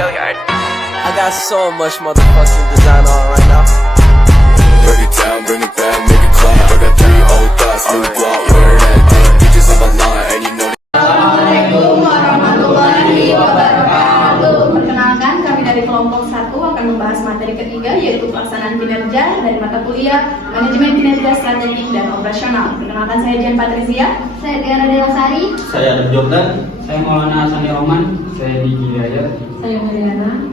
I got so much motherfucking design on right now. Break it down, bring it back, make it clap. I got 3 old thoughts, new block, where that day. Bitches on my line, and you know. Assalamualaikum warahmatullahi wabarakatuh. Perkenalkan, kami dari kelompok 1 akan membahas materi ketiga, yaitu pelaksanaan kinerja dari mata kuliah Manajemen Kinerja Strategik dan Operasional. Perkenalkan, saya Jen Patrizia. Saya Tiara Dewasari. Saya Adam Jordan. Saya Maulana Hasani Roman. Saya Diki Hidayat. Saya Mariana.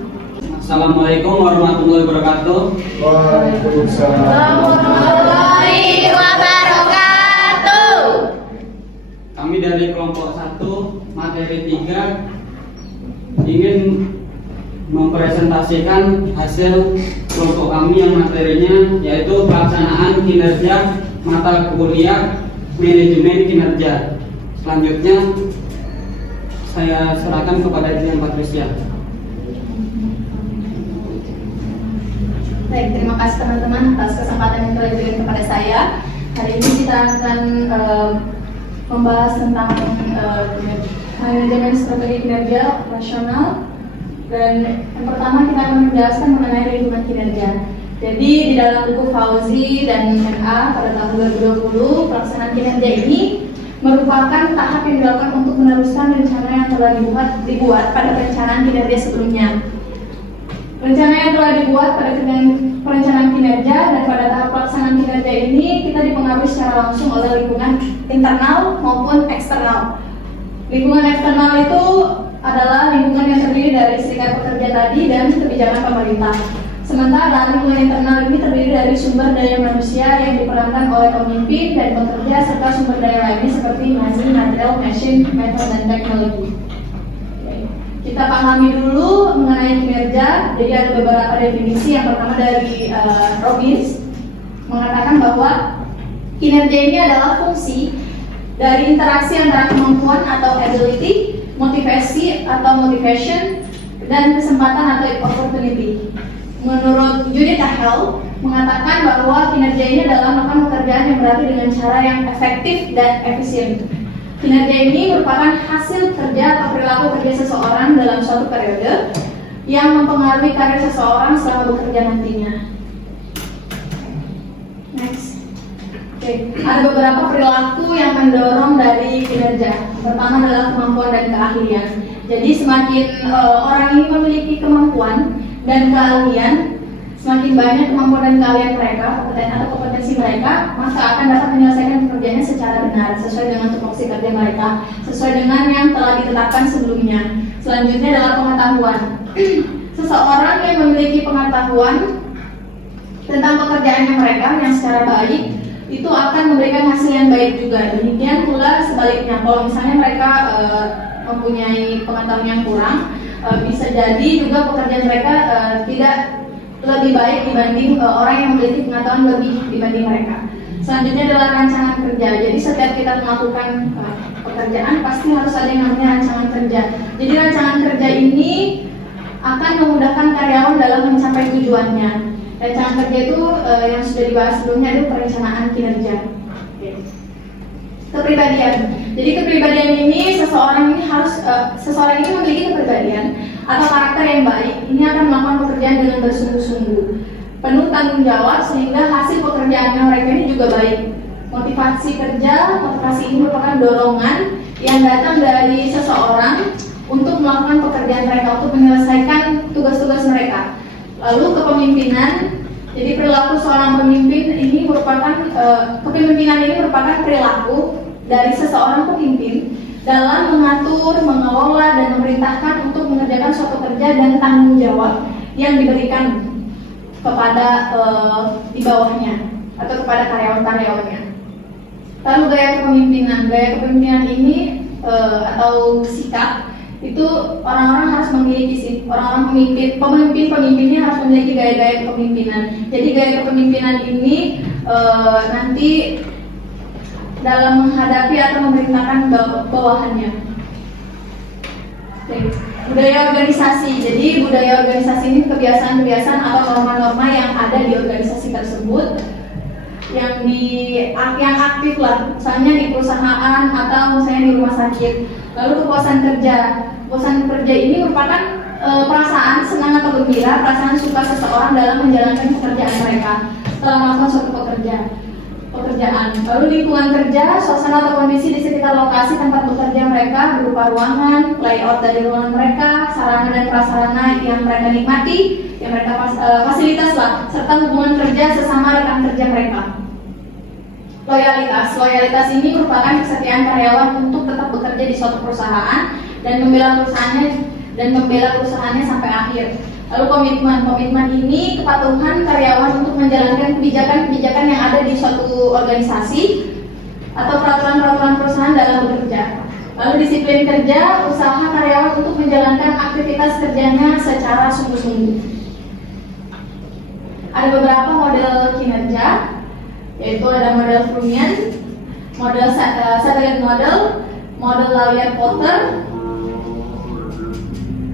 Assalamualaikum warahmatullahi wabarakatuh. Waalaikumsalam warahmatullahi wabarakatuh. Kami dari kelompok 1 materi 3 ingin mempresentasikan hasil kelompok kami yang materinya yaitu pelaksanaan kinerja mata kuliah Manajemen Kinerja. Selanjutnya saya serahkan kepada Dian Patricia. Baik, terima kasih teman-teman atas kesempatan yang telah diberikan kepada saya. Hari ini kita akan membahas tentang manajemen strategi kinerja operasional. Dan yang pertama kita akan menjelaskan mengenai lingkungan kinerja. Jadi di dalam buku Fauzi dan MA pada tahun 2020, pelaksanaan kinerja ini merupakan tahap yang dilakukan untuk meneruskan rencana yang telah dibuat pada perencanaan kinerja sebelumnya. Rencana yang telah dibuat pada perencanaan kinerja dan pada tahap pelaksanaan kinerja ini kita dipengaruhi secara langsung oleh lingkungan internal maupun eksternal. Lingkungan eksternal itu adalah lingkungan yang terdiri dari serikat pekerja tadi dan kebijakan pemerintah. Sementara lingkungan internal ini terdiri dari sumber daya manusia yang diperankan oleh pemimpin dan pekerja serta sumber daya lainnya seperti material, mesin, metode, dan teknologi. Kita pahami dulu mengenai kinerja. Jadi ada beberapa definisi. Yang pertama dari Robbins mengatakan bahwa kinerja ini adalah fungsi dari interaksi antara kemampuan atau ability, motivasi atau motivation, dan kesempatan atau opportunity. Menurut Judith Ahel mengatakan bahwa kinerja ini adalah melakukan pekerjaan yang berarti dengan cara yang efektif dan efisien. Kinerja ini merupakan hasil kerja atau perilaku kerja seseorang dalam suatu periode yang mempengaruhi karir seseorang selama bekerja nantinya. Next. Oke, ada beberapa perilaku yang mendorong dari kinerja. Pertama adalah kemampuan dan keahlian. Jadi semakin orang ini memiliki kemampuan dan keahlian, semakin banyak kemampuan dan keahlian mereka, kompetensi mereka, maka akan dapat menyelesaikan pekerjaannya secara benar, sesuai dengan tupoksi kerja mereka, sesuai dengan yang telah ditetapkan sebelumnya. Selanjutnya adalah pengetahuan. Seseorang yang memiliki pengetahuan tentang pekerjaannya mereka yang secara baik, itu akan memberikan hasil yang baik juga. Demikian pula sebaliknya, kalau misalnya mereka mempunyai pengetahuan yang kurang, bisa jadi juga pekerjaan mereka tidak lebih baik dibanding orang yang memiliki pengetahuan lebih dibanding mereka. Selanjutnya adalah rancangan kerja. Jadi setiap kita melakukan pekerjaan pasti harus ada yang namanya rancangan kerja. Jadi rancangan kerja ini akan memudahkan karyawan dalam mencapai tujuannya. Rancangan kerja itu yang sudah dibahas sebelumnya itu perencanaan kinerja. Kepribadian. Jadi kepribadian ini seseorang ini memiliki kepribadian atau karakter yang baik. Ini akan melakukan pekerjaan dengan bersungguh-sungguh, penuh tanggung jawab sehingga hasil pekerjaannya mereka ini juga baik. Motivasi ini merupakan dorongan yang datang dari seseorang untuk melakukan pekerjaan mereka, untuk menyelesaikan tugas-tugas mereka. Lalu kepemimpinan. Jadi perilaku seorang pemimpin ini merupakan kepemimpinan ini merupakan perilaku dari seseorang pemimpin dalam mengatur, mengelola, dan memerintahkan untuk mengerjakan suatu kerja dan tanggung jawab yang diberikan kepada di bawahnya atau kepada karyawan-karyawannya. Lalu gaya kepemimpinan ini atau sikap itu orang-orang harus memiliki pemimpinnya harus memiliki gaya-gaya kepemimpinan. Jadi gaya kepemimpinan ini nanti dalam menghadapi atau memerintahkan bawahannya. Budaya organisasi. Jadi budaya organisasi ini kebiasaan-kebiasaan atau norma-norma yang ada di organisasi tersebut yang aktif lah, misalnya di perusahaan atau misalnya di rumah sakit. Lalu kepuasan kerja. Kepuasan kerja ini merupakan perasaan senang atau gembira, perasaan suka seseorang dalam menjalankan pekerjaan mereka setelah melakukan suatu pekerjaan. Lalu lingkungan kerja, suasana atau kondisi di sekitar lokasi tempat bekerja mereka berupa ruangan, layout dari ruangan mereka, sarana dan prasarana yang mereka nikmati, yang mereka fasilitas lah, serta hubungan kerja sesama rekan kerja mereka. Loyalitas ini merupakan kesetiaan karyawan untuk tetap bekerja di suatu perusahaan dan membela perusahaannya sampai akhir. Lalu komitmen ini kepatuhan karyawan untuk menjalankan kebijakan-kebijakan yang ada di suatu organisasi atau peraturan-peraturan perusahaan dalam bekerja. Lalu disiplin kerja, usaha karyawan untuk menjalankan aktivitas kerjanya secara sungguh-sungguh. Ada beberapa model kinerja, yaitu ada model Freudian, model satellite model, model Lawyer-Potter.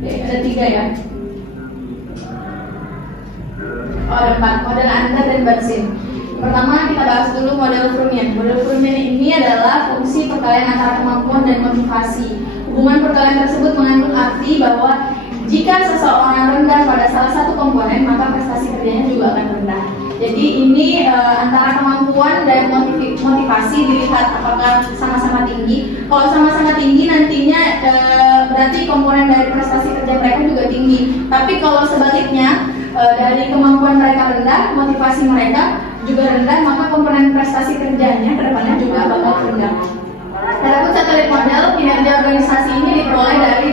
Ada 3 ya. Ada 4, model Under dan Batsin. Pertama kita bahas dulu model Freudian. Model Freudian ini adalah fungsi perkalian antara kemampuan dan motivasi. Hubungan perkalian tersebut mengandung arti bahwa jika seseorang rendah pada salah satu komponen, maka prestasi kerjanya juga akan rendah. Jadi ini antara kemampuan dan motivasi dilihat apakah sama-sama tinggi. Kalau sama-sama tinggi nantinya berarti komponen dari prestasi kerja mereka juga tinggi. Tapi kalau sebaliknya dari kemampuan mereka rendah, motivasi mereka juga rendah, maka komponen prestasi kerjanya ke depannya juga bakal rendah. Adapun satelit model kinerja organisasi ini diperoleh dari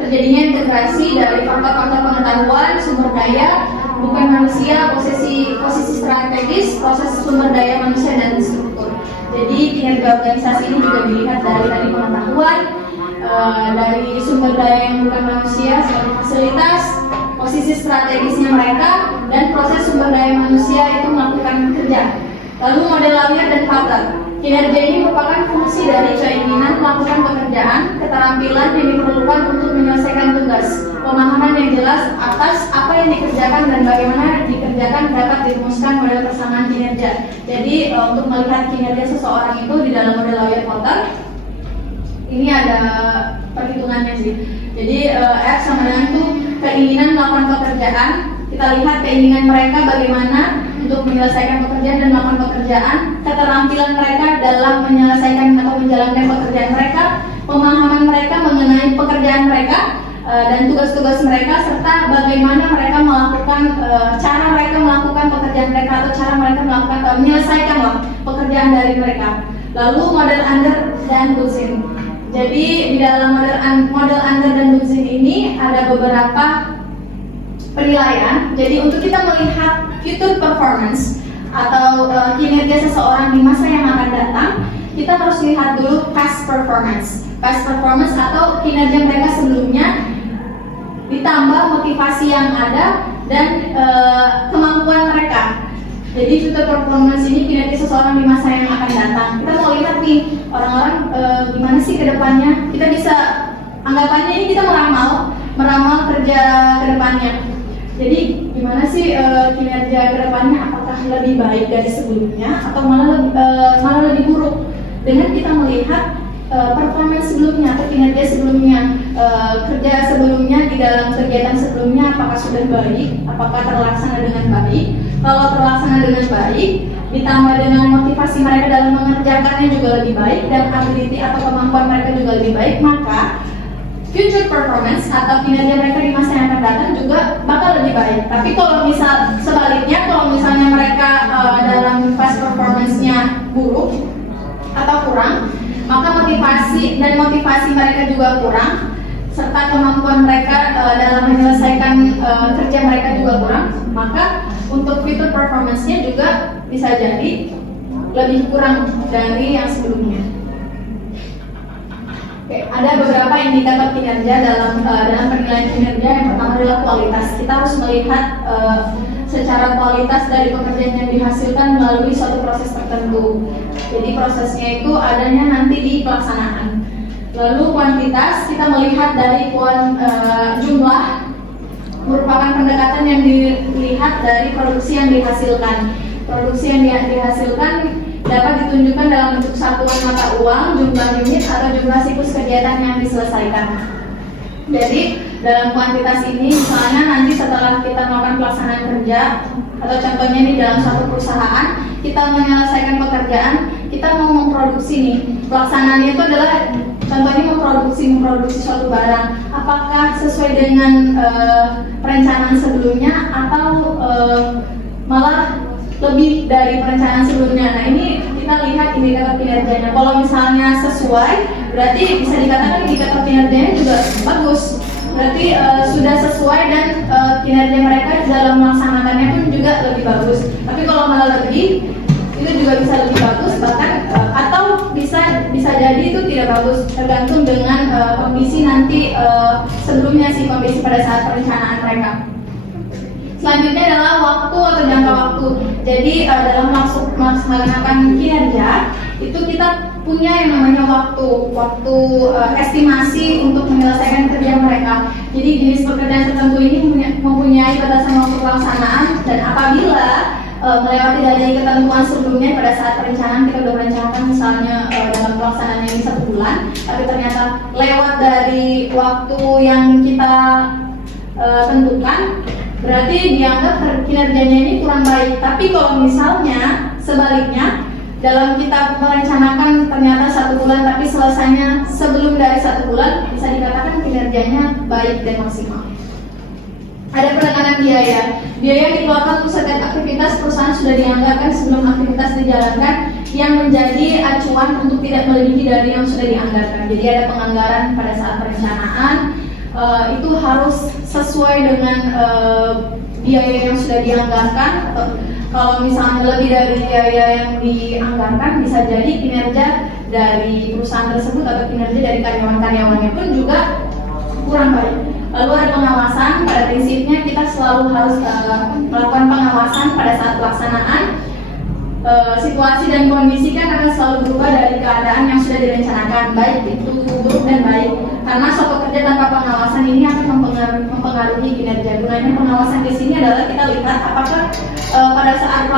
terjadinya integrasi dari faktor-faktor pengetahuan, sumber daya, bukan manusia, posisi strategis, proses sumber daya manusia dan struktur. Jadi kinerja organisasi ini juga dilihat dari tadi pengetahuan, dari sumber daya yang bukan manusia seperti fasilitas, posisi strategisnya mereka, dan proses sumber daya manusia itu melakukan kerja. Lalu model Lawyer dan Potter. Kinerja ini merupakan fungsi dari keinginan melakukan pekerjaan, keterampilan yang diperlukan untuk menyelesaikan tugas, pemahaman yang jelas atas apa yang dikerjakan dan bagaimana dikerjakan dapat dirumuskan model persamaan kinerja. Jadi untuk melihat kinerja seseorang itu di dalam model Lawyer-Potter, ini ada perhitungannya sih. Jadi F sama dengan itu keinginan melakukan pekerjaan. Kita lihat keinginan mereka bagaimana untuk menyelesaikan pekerjaan dan melakukan pekerjaan, keterampilan mereka dalam menyelesaikan atau menjalankan pekerjaan mereka, pemahaman mereka mengenai pekerjaan mereka dan tugas-tugas mereka, serta bagaimana mereka melakukan cara mereka melakukan pekerjaan mereka atau cara mereka melakukan menyelesaikan pekerjaan dari mereka. Lalu model Under dan Buzin. Jadi di dalam model Under dan Buzin ini ada beberapa penilaian. Jadi untuk kita melihat future performance atau kinerja seseorang di masa yang akan datang, kita harus lihat dulu past performance. Past performance atau kinerja mereka sebelumnya ditambah motivasi yang ada dan kemampuan mereka. Jadi future performance ini kinerja seseorang di masa yang akan datang. Kita mau lihat nih orang-orang gimana sih ke depannya. Kita bisa anggapannya ini kita meramal kerja ke depannya. Jadi gimana sih kinerja ke depannya, apakah lebih baik dari sebelumnya atau malah lebih buruk, dengan kita melihat performance sebelumnya atau kinerja sebelumnya, kerja sebelumnya di dalam kegiatan sebelumnya apakah sudah baik, apakah terlaksana dengan baik. Kalau terlaksana dengan baik ditambah dengan motivasi mereka dalam mengerjakannya juga lebih baik dan ability atau kemampuan mereka juga lebih baik, maka future performance atau kinerja mereka di masa yang akan datang juga bakal lebih baik. Tapi kalau sebaliknya, kalau misalnya mereka dalam past performance-nya buruk atau kurang, maka motivasi mereka juga kurang, serta kemampuan mereka dalam menyelesaikan kerja mereka juga kurang, maka untuk future performance-nya juga bisa jadi lebih kurang dari yang sebelumnya. Oke, ada beberapa indikator kinerja dalam penilaian kinerja. Yang pertama adalah kualitas. Kita harus melihat secara kualitas dari pekerjaan yang dihasilkan melalui suatu proses tertentu. Jadi prosesnya itu adanya nanti di pelaksanaan. Lalu kuantitas, kita melihat dari jumlah, merupakan pendekatan yang dilihat dari produksi yang dihasilkan. Produksi yang dihasilkan dapat ditunjukkan dalam bentuk satuan mata uang, jumlah unit, atau jumlah siklus kegiatan yang diselesaikan. Jadi dalam kuantitas ini misalnya nanti setelah kita melakukan pelaksanaan kerja atau contohnya di dalam suatu perusahaan kita menyelesaikan pekerjaan, kita mau memproduksi nih, pelaksanaannya itu adalah contohnya memproduksi suatu barang, apakah sesuai dengan perencanaan sebelumnya atau malah lebih dari perencanaan sebelumnya. Nah ini kita lihat indikator kinerjanya. Kalau misalnya sesuai, berarti bisa dikatakan indikator kinerjanya juga bagus. Berarti sudah sesuai dan kinerja mereka dalam melaksanakannya pun juga lebih bagus. Tapi kalau malah lebih, itu juga bisa lebih bagus, bahkan atau bisa jadi itu tidak bagus, tergantung dengan kondisi nanti sebelumnya sih, kondisi pada saat perencanaan mereka. Selanjutnya adalah waktu atau jangka waktu. Jadi dalam melaksanakan kinerja itu kita punya yang namanya waktu estimasi untuk menyelesaikan kerja mereka. Jadi jenis pekerjaan tertentu ini mempunyai batasan waktu pelaksanaan, dan apabila melewati dari ketentuan sebelumnya pada saat perencanaan kita sudah merencanakan misalnya dalam pelaksanaan ini 1 bulan, tapi ternyata lewat dari waktu yang kita tentukan, berarti dianggap kinerjanya ini kurang baik. Tapi kalau misalnya sebaliknya, dalam kita merencanakan ternyata 1 bulan tapi selesainya sebelum dari 1 bulan, bisa dikatakan kinerjanya baik dan maksimal. Ada penekanan biaya yang dikeluarkan untuk setiap aktivitas perusahaan sudah dianggarkan sebelum aktivitas dijalankan, yang menjadi acuan untuk tidak melebihi dari yang sudah dianggarkan. Jadi ada penganggaran pada saat perencanaan, itu harus sesuai dengan biaya yang sudah dianggarkan, atau kalau misalnya lebih dari biaya yang dianggarkan, bisa jadi kinerja dari perusahaan tersebut atau kinerja dari karyawan-karyawannya pun juga kurang baik. Lalu ada pengawasan. Pada prinsipnya kita selalu harus melakukan pengawasan pada saat pelaksanaan. Situasi dan kondisi kan akan selalu berubah dari keadaan yang sudah direncanakan, baik itu buruk dan baik. Karena suatu kerja tanpa pengawasan ini akan mempengaruhi kinerja. Gunanya pengawasan di sini adalah kita lihat apakah pada saat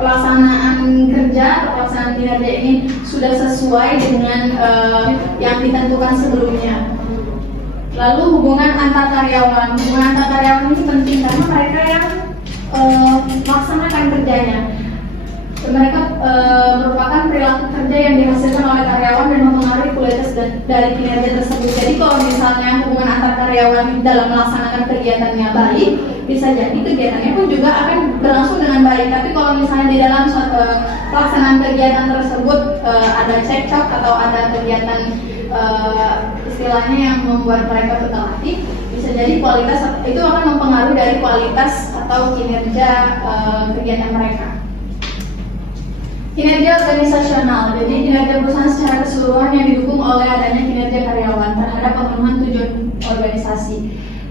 pelaksanaan kerja atau pelaksanaan kinerja ini sudah sesuai dengan yang ditentukan sebelumnya. Lalu hubungan antar karyawan. Hubungan antar karyawan ini penting karena mereka yang melaksanakan kerjanya. Mereka merupakan perilaku kerja yang dihasilkan oleh karyawan dan mempengaruhi kualitas dari kinerja tersebut. Jadi kalau misalnya hubungan antar karyawan dalam melaksanakan kegiatannya baik, bisa jadi kegiatannya pun juga akan berlangsung dengan baik. Tapi kalau misalnya di dalam pelaksanaan kegiatan tersebut ada cekcok atau ada kegiatan istilahnya yang membuat mereka bertelatih, bisa jadi kualitas itu akan mempengaruhi dari kualitas atau kinerja kegiatan mereka. Kinerja organisasional. Jadi kinerja perusahaan secara keseluruhan yang didukung oleh adanya kinerja karyawan terhadap pemenuhan tujuan organisasi.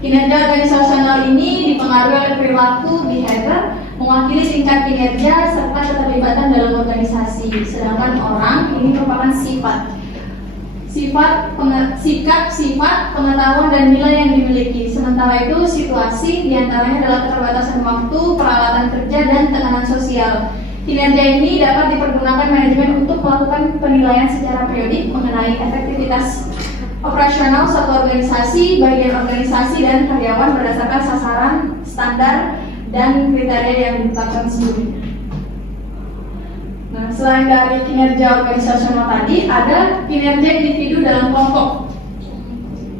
Kinerja organisasional ini dipengaruhi oleh perilaku behavior, mewakili tingkat kinerja serta keterlibatan dalam organisasi. Sedangkan orang ini merupakan sikap, sifat, pengetahuan dan nilai yang dimiliki. Sementara itu situasi diantaranya adalah keterbatasan waktu, peralatan kerja dan tekanan sosial. Kinerja ini dapat dipergunakan manajemen untuk melakukan penilaian secara periodik mengenai efektivitas operasional suatu organisasi, bagian organisasi dan karyawan berdasarkan sasaran, standar, dan kriteria yang ditetapkan sebelumnya. Nah, selain dari kinerja organisasional tadi, ada kinerja individu dalam kelompok.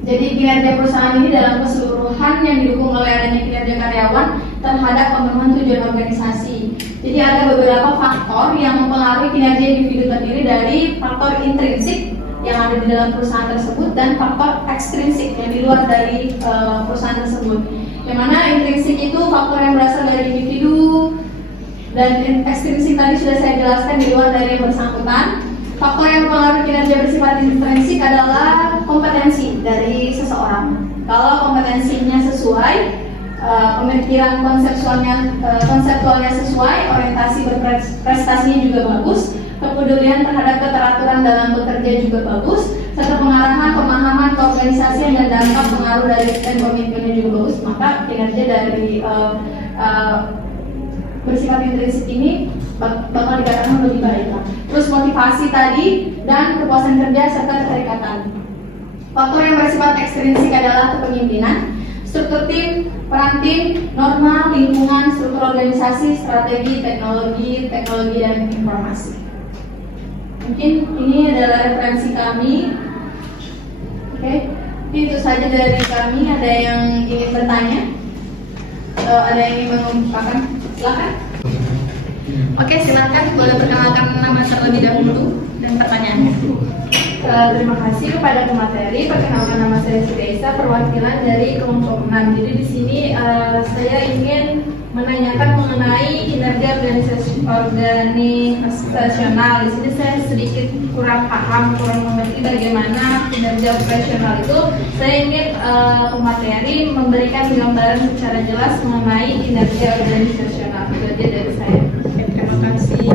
Jadi kinerja perusahaan ini dalam keseluruhan yang didukung oleh adanya kinerja karyawan terhadap pemenuhan tujuan organisasi. Jadi ada beberapa faktor yang mempengaruhi kinerja individu terdiri dari faktor intrinsik yang ada di dalam perusahaan tersebut dan faktor ekstrinsik yang di luar dari perusahaan tersebut. Yang mana intrinsik itu faktor yang berasal dari individu, dan ekstrinsik tadi sudah saya jelaskan di luar dari yang bersangkutan. Faktor yang mempengaruhi kinerja bersifat intrinsik adalah kompetensi dari seseorang. Kalau kompetensinya sesuai, pemikiran konseptualnya sesuai, orientasi berprestasinya juga bagus, kepedulian terhadap keteraturan dalam bekerja juga bagus, serta pengarahan, pemahaman, keorganisasian dan dampak pengaruh dari dan komitmennya juga bagus, maka kinerja dari bersifat intrinsik ini bakal dikatakan lebih baik lah. Terus motivasi tadi dan kepuasan kerja serta keterikatan. Faktor yang bersifat ekstrinsik adalah kepemimpinan, struktur tim, peran tim, norma, lingkungan, struktur organisasi, strategi, teknologi, dan informasi. Mungkin ini adalah referensi kami. Oke, itu saja dari kami. Ada yang ingin bertanya? Ada yang ingin mengungkapkan? Silakan. Oke, silakan. Boleh perkenalkan nama terlebih dahulu dan pertanyaannya. Terima kasih kepada pemateri. Perkenalkan, nama saya Siti Aisyah, perwakilan dari kelompok 6. Jadi di sini saya ingin menanyakan mengenai kinerja organisasional. Di sini saya sedikit kurang paham, kurang mengerti bagaimana kinerja operasional itu. Saya ingin pemateri memberikan gambaran secara jelas mengenai kinerja organisasional. Itu aja dari saya. Terima kasih.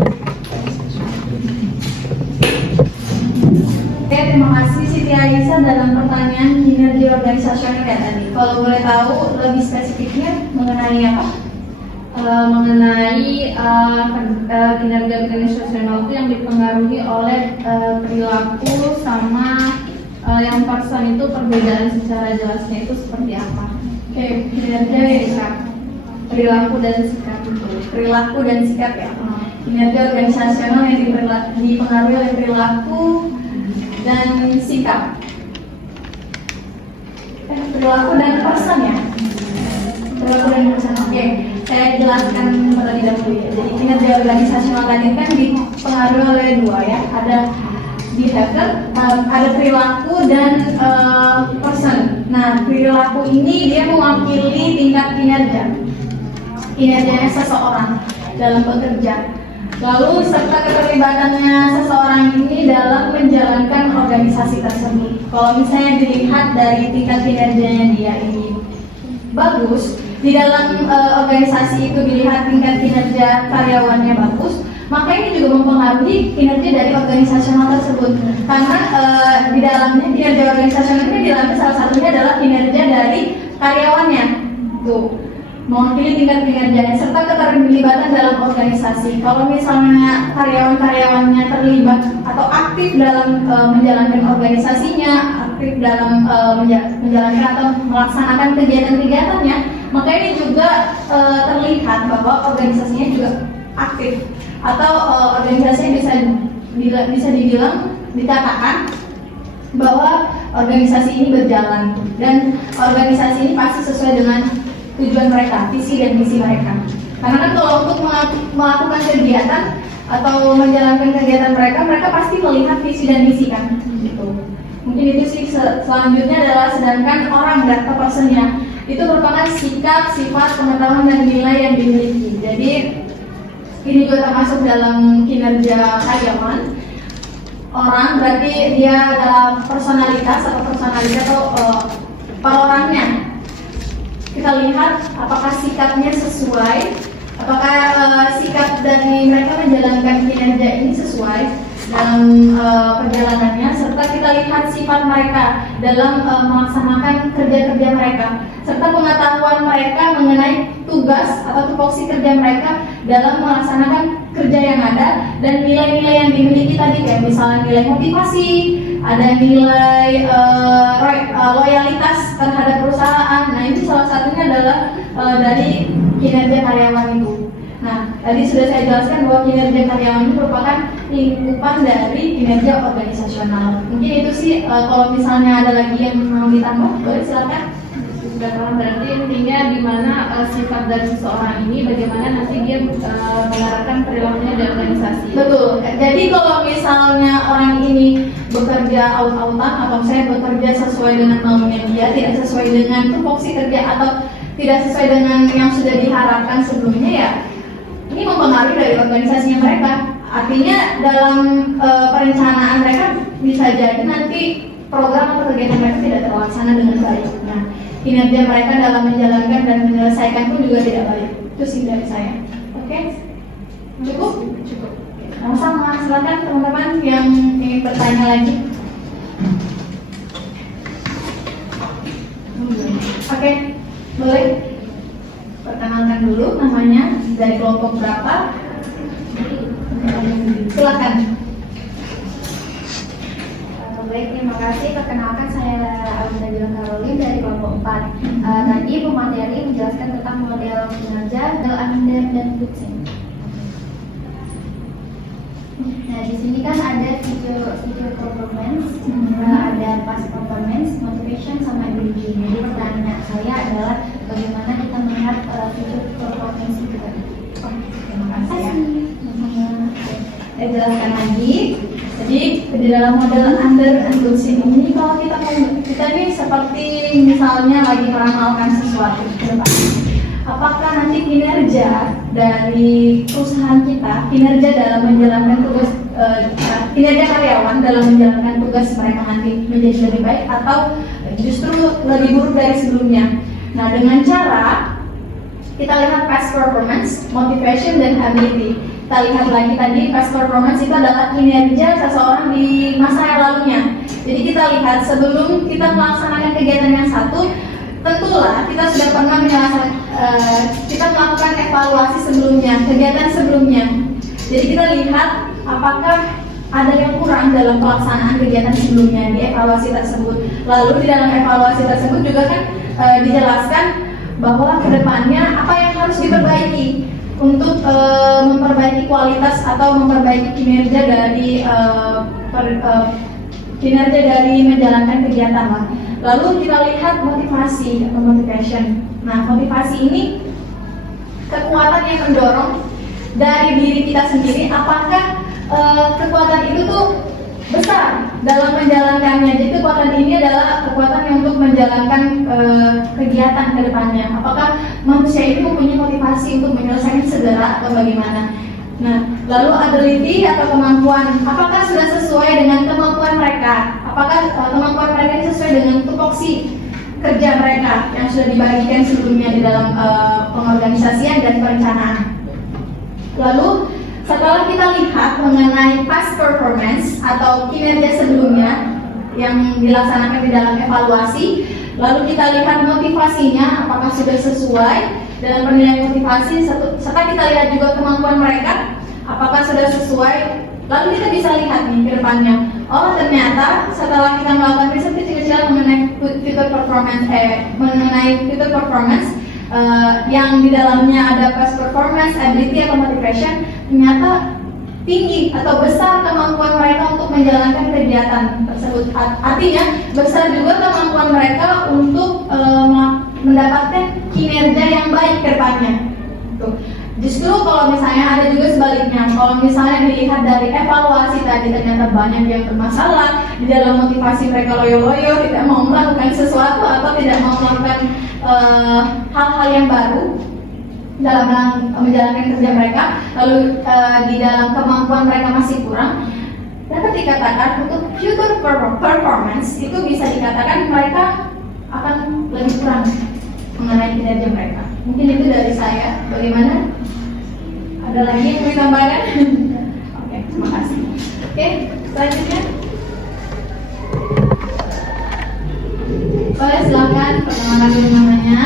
Oke, terima kasih Siti Aisyah dalam pertanyaan kinerja organisasional ya tadi. Kalau boleh tahu lebih spesifiknya mengenai apa? Mengenai kinerja organisasional itu yang dipengaruhi oleh perilaku sama yang person itu perbedaan secara jelasnya itu seperti apa? Oke, kinerja ya, perilaku dan sikap itu. Perilaku dan sikap ya. Kinerja organisasional yang dipengaruhi oleh perilaku dan sikap, perilaku dan person ya, perilaku dan person. Oke, saya jelaskan terlebih dahulu ya. Jadi kinerja organisasional tadi kan dipengaruhi oleh dua ya, ada behavior, ada perilaku dan person. Nah, perilaku ini dia mewakili tingkat kinerjanya seseorang dalam bekerja. Lalu serta keterlibatannya seseorang ini dalam menjalankan organisasi tersebut. Kalau misalnya dilihat dari tingkat kinerjanya dia ini bagus, di dalam organisasi itu dilihat tingkat kinerja karyawannya bagus, maka ini juga mempengaruhi kinerja dari organisasional tersebut. Karena di dalamnya kinerja organisasional ini di dalamnya salah satunya adalah kinerja dari karyawannya. Tuh, mewakili tingkat kinerjanya serta keterlibatan dalam organisasi. Kalau misalnya karyawan-karyawannya terlibat atau aktif dalam menjalankan organisasinya, aktif dalam menjalankan atau melaksanakan kegiatan-kegiatannya, maka ini juga terlihat bahwa organisasinya juga aktif atau organisasinya bisa dikatakan bahwa organisasi ini berjalan dan organisasi ini pasti sesuai dengan tujuan mereka, visi dan misi mereka. Karena kan kalau untuk melakukan kegiatan atau menjalankan kegiatan mereka pasti melihat visi dan misi kan, gitu. Mungkin itu sih. Selanjutnya adalah sedangkan orang atau personnya itu merupakan sikap, sifat, pengetahuan dan nilai yang dimiliki. Jadi ini juga termasuk dalam kinerja karyawan. Orang berarti dia dalam personalitas atau per orangnya. Kita lihat apakah sikapnya sesuai, apakah sikap dari mereka menjalankan kinerja ini sesuai dalam perjalanannya, serta kita lihat sifat mereka dalam melaksanakan kerja-kerja mereka, serta pengetahuan mereka mengenai tugas atau tupoksi kerja mereka dalam melaksanakan kerja yang ada, dan nilai-nilai yang dimiliki tadi kayak misalnya nilai motivasi, ada nilai loyalitas terhadap perusahaan. Nah, ini salah satunya adalah dari kinerja karyawan itu. Nah, tadi sudah saya jelaskan bahwa kinerja karyawan itu merupakan lingkupan dari kinerja organisasional. Mungkin itu sih. Kalau misalnya ada lagi yang mau ditambah, boleh silakan. Sudah paham, berarti intinya di mana sifat dari seseorang ini, bagaimana nanti dia menerapkan perilakunya di organisasi. Betul. Jadi kalau misalnya orang ini bekerja out-outan atau saya bekerja sesuai dengan maunya dia, tidak sesuai dengan tupoksi kerja atau tidak sesuai dengan yang sudah diharapkan sebelumnya, ya ini mempengaruhi dari organisasinya mereka. Artinya dalam perencanaan mereka bisa jadi nanti program atau kegiatan mereka tidak terlaksana dengan baik. Nah, kinerja mereka dalam menjalankan dan menyelesaikan pun juga tidak baik. Itu sih dari saya. Oke? Cukup? Cukup. Sama-sama. Silakan teman-teman yang ingin bertanya lagi. Oke, boleh. Perkenalkan dulu namanya, dari kelompok berapa. Silakan. Baik, terima kasih. Perkenalkan saya Alda Jula Karolin dari kelompok 4. Tadi pemateri menjelaskan tentang model kinerja, Under dan Kutzen. Nah, di sini kan ada future performance, ada past performance, motivation, sama ability. Jadi pertanyaan saya adalah bagaimana kita melihat future performance itu tadi. Terima kasih ya. Saya jelaskan lagi. Jadi di dalam model under and Kutzen ini kalau kita ini seperti misalnya lagi meramalkan sesuatu ke depan. Apakah nanti kinerja dari perusahaan kita, kinerja dalam menjalankan tugas, kinerja karyawan dalam menjalankan tugas mereka nanti menjadi lebih baik atau justru lebih buruk dari sebelumnya? Nah, dengan cara kita lihat past performance, motivation, dan ability. Kita lihat lagi tadi past performance itu adalah kinerja seseorang di masa yang lalunya. Jadi kita lihat sebelum kita melaksanakan kegiatan yang satu, tentulah kita sudah pernah kita melakukan evaluasi sebelumnya, kegiatan sebelumnya. Jadi kita lihat apakah ada yang kurang dalam pelaksanaan kegiatan sebelumnya di evaluasi tersebut. Lalu di dalam evaluasi tersebut juga kan dijelaskan bahwa kedepannya apa yang harus diperbaiki untuk memperbaiki kualitas atau memperbaiki kinerja dari kinerja dari menjalankan kegiatan lah. Lalu kita lihat motivasi atau motivation. Nah, motivasi ini kekuatan yang mendorong dari diri kita sendiri. Apakah kekuatan itu tuh besar dalam menjalankannya? Jadi kekuatan ini adalah kekuatan yang untuk menjalankan kegiatan ke depannya. Apakah manusia itu mempunyai motivasi untuk menyelesaikan segera atau bagaimana? Nah, lalu ability atau kemampuan, apakah sudah sesuai dengan kemampuan mereka? Apakah kemampuan mereka ini sesuai dengan tupoksi kerja mereka yang sudah dibagikan sebelumnya di dalam pengorganisasian dan perencanaan? Lalu setelah kita lihat mengenai past performance atau kinerja sebelumnya yang dilaksanakan di dalam evaluasi, lalu kita lihat motivasinya apakah sudah sesuai dalam penilaian motivasi, serta kita lihat juga kemampuan mereka apakah sudah sesuai. Lalu kita bisa lihat nih ke depannya, oh ternyata setelah kita melakukan riset kecil-kecilan mengenai future performance yang di dalamnya ada past performance, ability atau motivation, ternyata tinggi atau besar kemampuan mereka untuk menjalankan kegiatan tersebut. Artinya besar juga kemampuan mereka untuk mendapatkan kinerja yang baik ke depannya. Tuh. Justru kalau misalnya ada juga sebaliknya, kalau misalnya dilihat dari evaluasi tadi ternyata banyak yang bermasalah di dalam motivasi mereka, loyo-loyo, tidak mau melakukan sesuatu atau tidak mau melakukan hal-hal yang baru dalam menjalankan kerja mereka, lalu di dalam kemampuan mereka masih kurang, dapat dikatakan untuk future performance itu bisa dikatakan mereka akan lebih kurang mengenai kinerja mereka. Mungkin itu dari saya. Bagaimana? Ada lagi yang mau ditambahkan? Oke, terima kasih. Oke, selanjutnya. Boleh silakan perkenalkan diri namanya.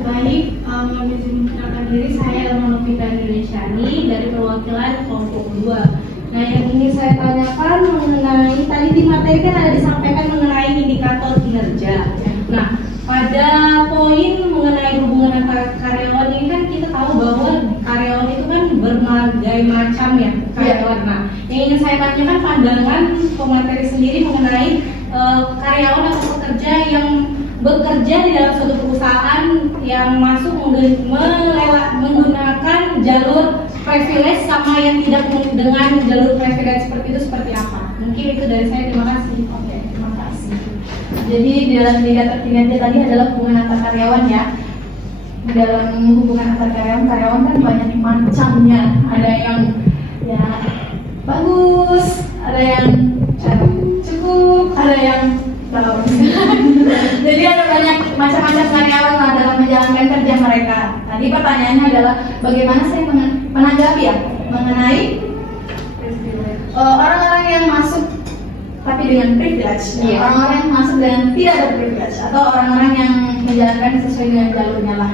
Baik, kami mengenalkan diri, saya Novita Indonesiani dari perwakilan kelompok 2. Nah, yang ingin saya tanyakan mengenai tadi di materi kan ada disampaikan mengenai indikator kinerja. Nah, pada poin mengenai hubungan antara karyawan ini kan kita tahu bahwa karyawan itu kan berbagai macam ya karyawan. Nah, yang ingin saya tanyakan pandangan pemateri sendiri mengenai karyawan atau pekerja yang bekerja di dalam suatu perusahaan yang masuk menggunakan jalur privilege sama yang tidak dengan jalur privilege seperti itu seperti apa? Mungkin itu dari saya. Terima kasih. Oke, terima kasih. Jadi di dalam indikator kinerja tadi adalah hubungan antar karyawan ya. Di dalam hubungan antar karyawan kan banyak macamnya. Ada yang ya bagus, ada yang cukup, ada yang kalau jadi ada banyak macam-macam karyawan lah dalam menjalankan kerja mereka. Tadi pertanyaannya adalah bagaimana saya menanggapi ya mengenai orang-orang yang masuk tapi dengan privilege, orang-orang yang masuk dengan tidak berprivilege atau orang-orang yang menjalankan sesuai dengan jalurnya lah.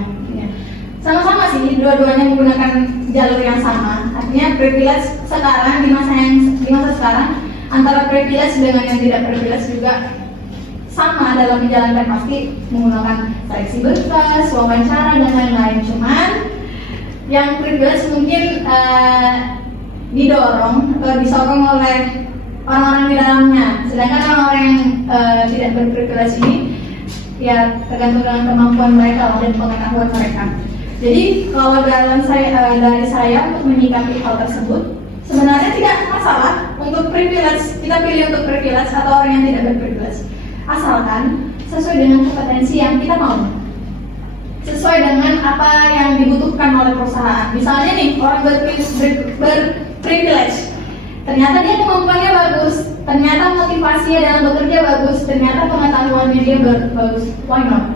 Sama-sama sih, dua-duanya menggunakan jalur yang sama. Artinya privilege sekarang di masa sekarang antara privilege dengan yang tidak privilege juga sama dalam menjalankan, pasti menggunakan seleksi berkas, wawancara dan lain-lain. Cuman yang privilege mungkin didorong atau disokong oleh orang-orang di dalamnya, sedangkan orang-orang yang tidak berprivilege ini ya tergantung dengan kemampuan mereka dan pengetahuan mereka. Jadi kalau dari saya untuk menyikapi hal tersebut, sebenarnya tidak masalah untuk privilege, kita pilih untuk privilege atau orang yang tidak berprivilege, asalkan sesuai dengan kompetensi yang kita mau, sesuai dengan apa yang dibutuhkan oleh perusahaan. Misalnya nih, orang berprivilege, ternyata dia kemampuannya bagus, ternyata motivasinya dalam bekerja bagus, ternyata pengetahuannya dia bagus, why not?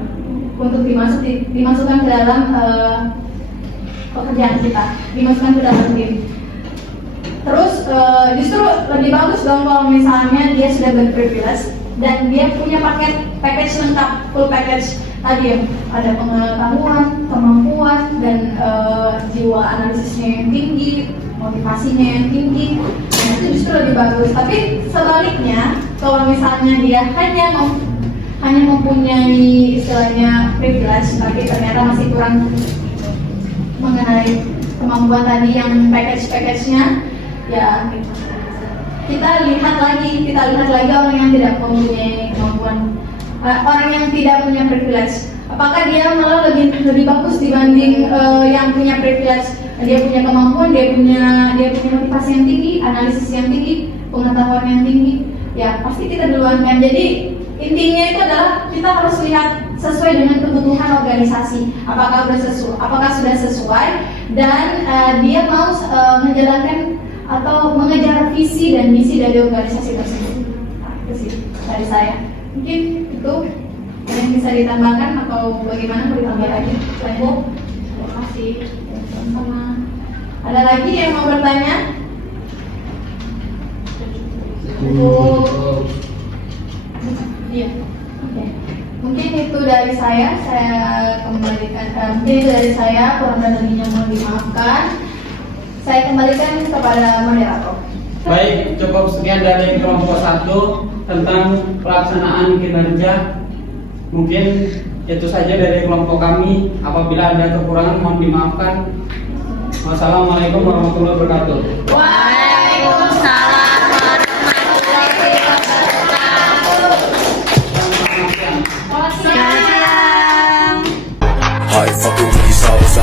Untuk dimasukkan ke dalam pekerjaan kita, dimasukkan ke dalam tim. Terus justru lebih bagus dong kalau misalnya dia sudah berprivilege dan dia punya package lengkap, full package tadi ya, ada pengetahuan, kemampuan dan jiwa analisisnya yang tinggi, motivasinya yang tinggi. Nah, itu justru lebih bagus. Tapi sebaliknya, kalau misalnya dia hanya mempunyai istilahnya privilege, tapi ternyata masih kurang mengenai kemampuan tadi yang package-nya, ya kita lihat lagi orang yang tidak mempunyai kemampuan, orang yang tidak punya privilege. Apakah dia malah lebih bagus dibanding yang punya privilege? Dia punya kemampuan, dia punya motivasi yang tinggi, analisis yang tinggi, pengetahuan yang tinggi. Ya pasti kita duluan kan. Jadi intinya itu adalah kita harus lihat sesuai dengan kebutuhan organisasi. Apakah sudah sesuai dan dia mau menjalankan atau mengejar visi dan misi dari organisasi tersebut. Nah, itu sih dari saya. Mungkin itu yang bisa ditambahkan atau bagaimana, mau ditambah lagi? Terima kasih. Sama. Ada lagi yang mau bertanya? Iya. Oke. Mungkin itu dari saya kembalikan. Mungkin itu dari saya, kurang dan lebihnya mohon dimaafkan. Saya kembalikan kepada moderator. Baik, cukup sekian dari kelompok 1 tentang pelaksanaan kinerja. Mungkin itu saja dari kelompok kami. Apabila ada kekurangan mohon dimaafkan. Wassalamualaikum warahmatullahi wabarakatuh. Waalaikumsalam warahmatullahi wabarakatuh. I fucking with these hoes,